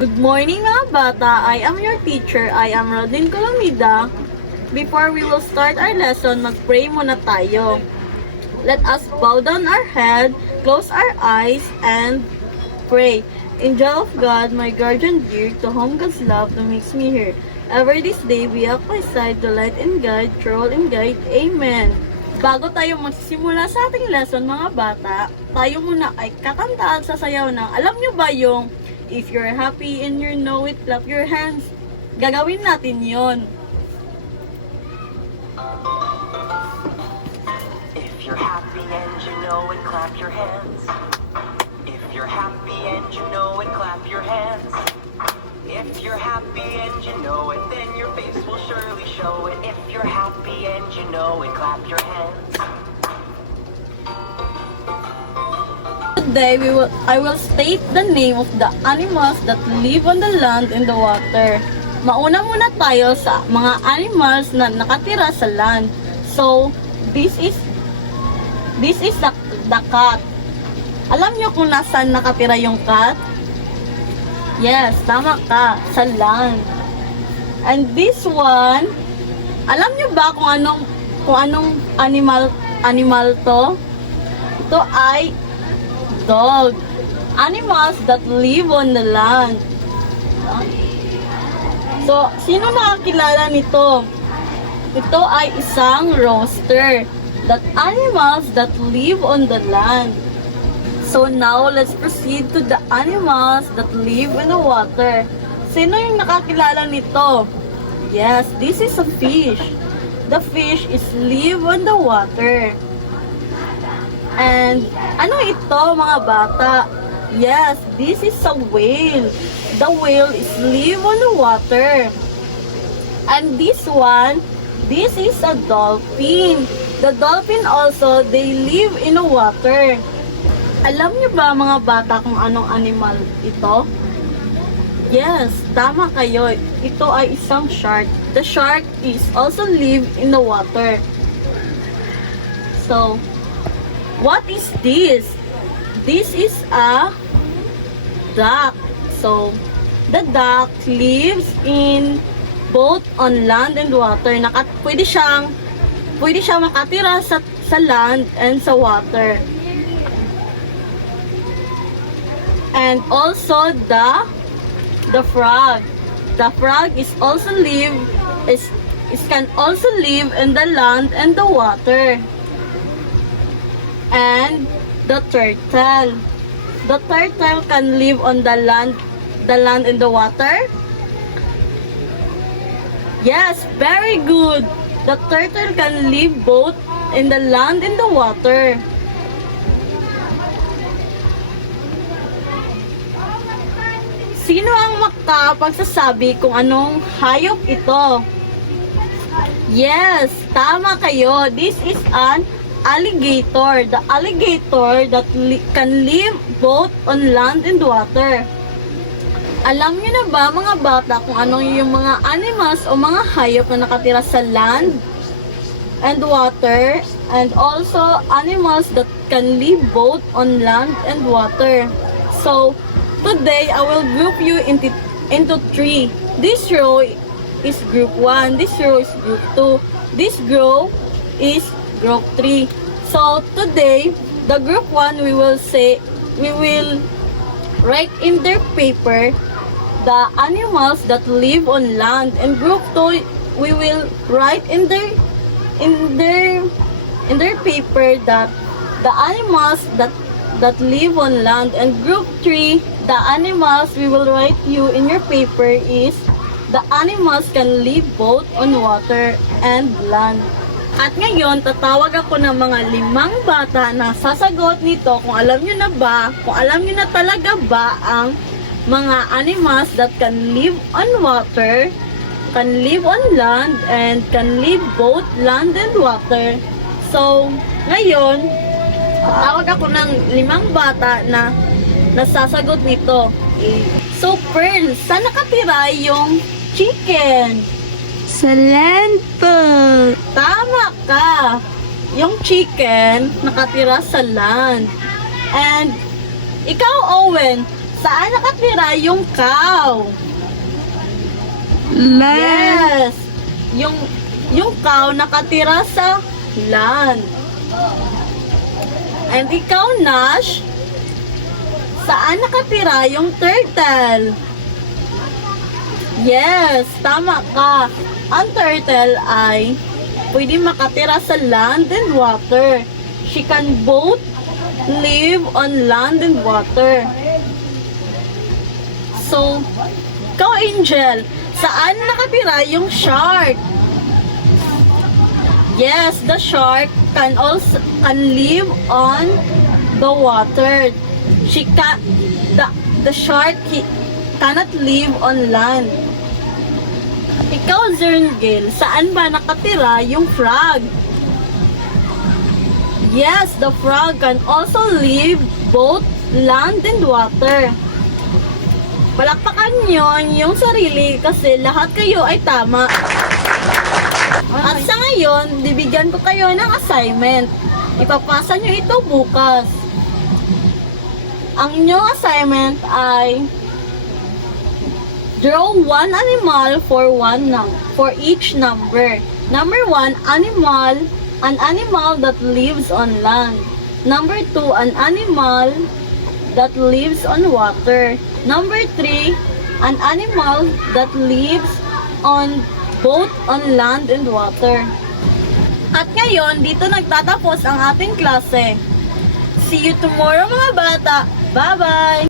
Good morning mga bata, I am your teacher, I am Rodin Colomida. Before we will start our lesson, mag-pray muna tayo. Let us bow down our head, close our eyes, and pray. Angel of God, my guardian dear, to whom God's love to makes me here. Ever this day, be at my side, to light and guide, troll and guide. Amen. Bago tayo magsisimula sa ating lesson mga bata, tayo muna ay kakanta at sasayaw ng, alam nyo ba yung if you're happy and you know it, clap your hands. Gagawin natin yon. If you're happy and you know it, clap your hands. If you're happy and you know it, clap your hands. If you're happy and you know it, then your face will surely show it. If you're happy and you know it, clap your hands. Today, I will state the name of the animals that live on the land and the water. Mauna muna tayo sa mga animals na nakatira sa land. So, this is the cat. Alam nyo kung nasaan nakatira yung cat? Yes, tama ka, sa land. And this one, alam nyo ba kung anong animal to? Ito ay dog. Animals that live on the land. So, sino nakakilala nito? Ito ay isang rooster. That animals that live on the land. So now, let's proceed to the animals that live in the water. Sino yung nakakilala nito? Yes, this is a fish. The fish is live on the water. And ano ito mga bata? Yes, this is a whale. The whale is live on the water. And this one, this is a dolphin. The dolphin also, they live in the water. Alam niyo ba mga bata kung anong animal ito? Yes, tama kayo. Ito ay isang shark. The shark is also live in the water. So, what is this? This is a duck. So, the duck lives in both on land and water. Pwede siyang makatira sa land and sa water. And also the frog. The frog is also can also live in the land and the water. And the turtle. The turtle can live on the land and the water. Yes, very good. The turtle can live both in the land and the water. Sino ang makapagsasabi kung anong hayop ito? Yes, tama kayo. This is an alligator. The alligator that can live both on land and water. Alam niyo na ba mga bata kung anong yung mga animals o mga hayop na nakatira sa land and water, and also animals that can live both on land and water? So, today I will group you into three. This row is group 1, this row is group 2, this row is group 3. So today, the group 1 we will write in their paper the animals that live on land, and group 2 we will write in their paper that the animals that live on land, and group 3 the animals we will write you in your paper is the animals can live both on water and land. At ngayon, tatawag ako ng mga 5 bata na sasagot nito kung alam nyo na talaga ba ang mga animals that can live on water, can live on land, and can live both land and water. So, ngayon, tatawag ako ng 5 bata na nasasagot nito. So, Pearl, saan nakatira yung chicken? Sa land po. Tama ka. Yung chicken nakatira sa land. And ikaw, Owen, Saan nakatira yung cow? Land. Yes. Yung cow nakatira sa land. And ikaw, Nash, saan nakatira yung turtle? Yes, tama ka. Ang turtle ay pwede makatira sa land and water. She can both live on land and water. So, ikaw, Angel, saan nakatira yung shark? Yes, the shark can live on the water. The shark cannot live on land. Ikaw, Zerngil, saan ba nakatira yung frog? Yes, the frog can also live both land and water. Palakpakan nyo yung sarili kasi lahat kayo ay tama. At sa ngayon, bibigyan ko kayo ng assignment. Ipapasa nyo ito bukas. Ang inyong assignment ay draw one animal for each number. Number 1, an animal that lives on land. Number 2, an animal that lives on water. Number 3, an animal that lives on both on land and water. At ngayon, dito nagtatapos ang ating klase. See you tomorrow mga bata. Bye-bye!